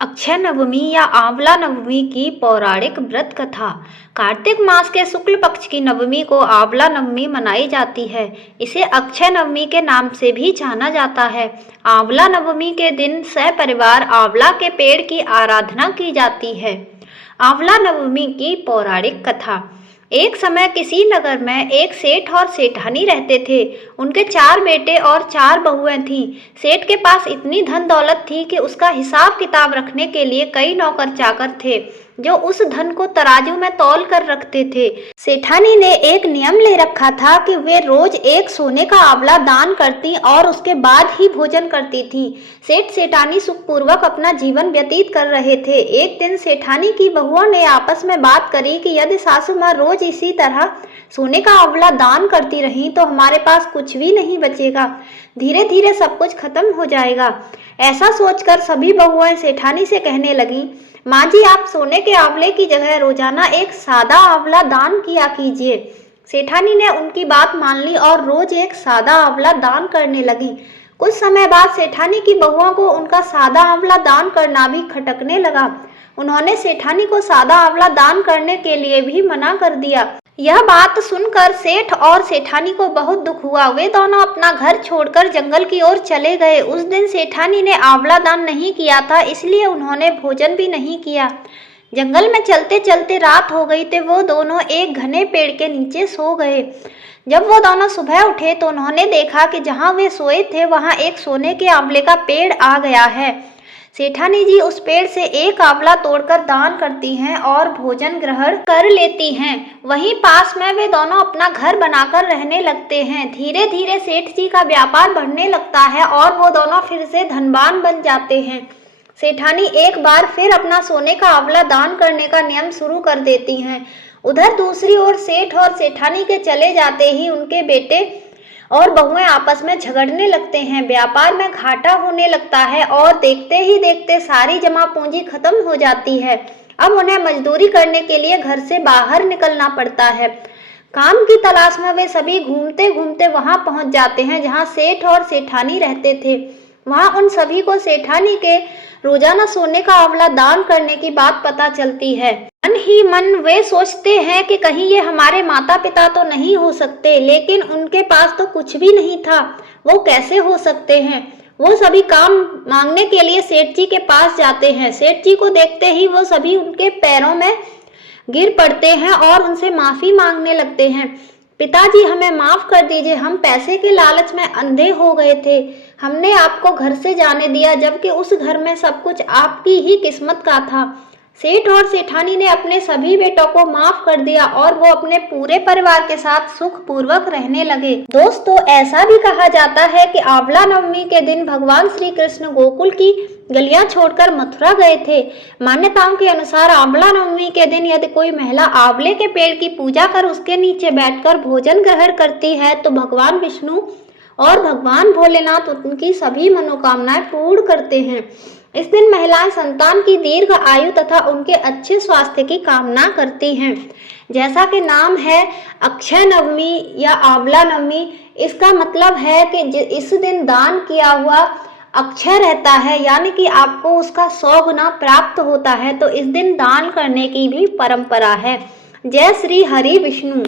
अक्षय नवमी या आंवला नवमी की पौराणिक व्रत कथा। कार्तिक मास के शुक्ल पक्ष की नवमी को आंवला नवमी मनाई जाती है। इसे अक्षय नवमी के नाम से भी जाना जाता है। आंवला नवमी के दिन सपरिवार आंवला के पेड़ की आराधना की जाती है। आंवला नवमी की पौराणिक कथा। एक समय किसी नगर में एक सेठ और सेठानी रहते थे। उनके 4 बेटे और 4 बहुएं थीं। सेठ के पास इतनी धन दौलत थी कि उसका हिसाब किताब रखने के लिए कई नौकर चाकर थे जो उस धन को तराजू में तौल कर रखते थे। सेठानी ने एक नियम ले रखा था कि वे रोज एक सोने का आंवला दान करती और उसके बाद ही भोजन करती थी। सेठ सेठानी सुखपूर्वक अपना जीवन व्यतीत कर रहे थे। एक दिन सेठानी की बहुओं ने आपस में बात करी कि यदि सासू माँ रोज इसी तरह सोने का आंवला दान करती रही तो हमारे पास कुछ भी नहीं बचेगा, धीरे धीरे सब कुछ खत्म हो जाएगा। ऐसा सोचकर सभी बहुएं सेठानी से कहने लगी, माँ जी, आप सोने के आंवले की जगह रोजाना एक सादा आंवला दान किया कीजिए। सेठानी ने उनकी बात मान ली और रोज एक सादा आंवला दान करने लगी। कुछ समय बाद सेठानी की बहुओं को उनका सादा आंवला दान करना भी खटकने लगा। उन्होंने सेठानी को सादा आंवला दान करने के लिए भी मना कर दिया। यह बात सुनकर सेठ और सेठानी को बहुत दुख हुआ। वे दोनों अपना घर छोड़कर जंगल की ओर चले गए। उस दिन सेठानी ने आंवला दान नहीं किया था, इसलिए उन्होंने भोजन भी नहीं किया। जंगल में चलते चलते रात हो गई तो वो दोनों एक घने पेड़ के नीचे सो गए। जब वो दोनों सुबह उठे तो उन्होंने देखा कि जहाँ वे सोए थे वहाँ एक सोने के आंवले का पेड़ आ गया है। सेठानी जी उस पेड़ से एक आंवला तोड़कर दान करती हैं और भोजन ग्रहण कर लेती हैं। वहीं पास में वे दोनों अपना घर बनाकर रहने लगते हैं। धीरे धीरे सेठ जी का व्यापार बढ़ने लगता है और वो दोनों फिर से धनवान बन जाते हैं। सेठानी एक बार फिर अपना सोने का आंवला दान करने का नियम शुरू कर देती हैं। उधर दूसरी ओर सेठ और सेठानी के चले जाते ही उनके बेटे और बहुएं आपस में झगड़ने लगते हैं। व्यापार में घाटा होने लगता है और देखते ही देखते सारी जमा पूंजी खत्म हो जाती है। अब उन्हें मजदूरी करने के लिए घर से बाहर निकलना पड़ता है। काम की तलाश में वे सभी घूमते घूमते वहां पहुंच जाते हैं जहां सेठ और सेठानी रहते थे। वहां उन सभी को सेठानी के रोजाना सोने का आंवला दान करने की बात पता चलती है। मन ही मन वे सोचते हैं कि कहीं ये हमारे माता पिता तो नहीं हो सकते, लेकिन उनके पास तो कुछ भी नहीं था, वो कैसे हो सकते हैं। वो सभी काम मांगने के लिए सेठ जी के पास जाते हैं। सेठ जी को देखते ही वो सभी उनके पैरों में गिर पड़ते हैं और उनसे माफी मांगने लगते हैं। पिताजी, हमें माफ कर दीजिए, हम पैसे के लालच में अंधे हो गए थे। हमने आपको घर से जाने दिया जबकि उस घर में सब कुछ आपकी ही किस्मत का था। सेठ और सेठानी ने अपने सभी बेटों को माफ कर दिया और वो अपने पूरे परिवार के साथ सुखपूर्वक रहने लगे। दोस्तों, ऐसा भी कहा जाता है कि आंवला नवमी के दिन भगवान श्री कृष्ण गोकुल की गलियां छोड़कर मथुरा गए थे। मान्यताओं के अनुसार आंवला नवमी के दिन यदि कोई महिला आंवले के पेड़ की पूजा कर उसके नीचे बैठकर भोजन ग्रहण करती है तो भगवान विष्णु और भगवान भोलेनाथ उनकी सभी मनोकामनाएं पूर्ण करते हैं। इस दिन महिलाएं संतान की दीर्घ आयु तथा उनके अच्छे स्वास्थ्य की कामना करती हैं। जैसा कि नाम है अक्षय नवमी या आंवला नवमी, इसका मतलब है कि इस दिन दान किया हुआ अक्षय रहता है, यानी कि आपको उसका 100 गुना प्राप्त होता है। तो इस दिन दान करने की भी परंपरा है। जय श्री हरि विष्णु।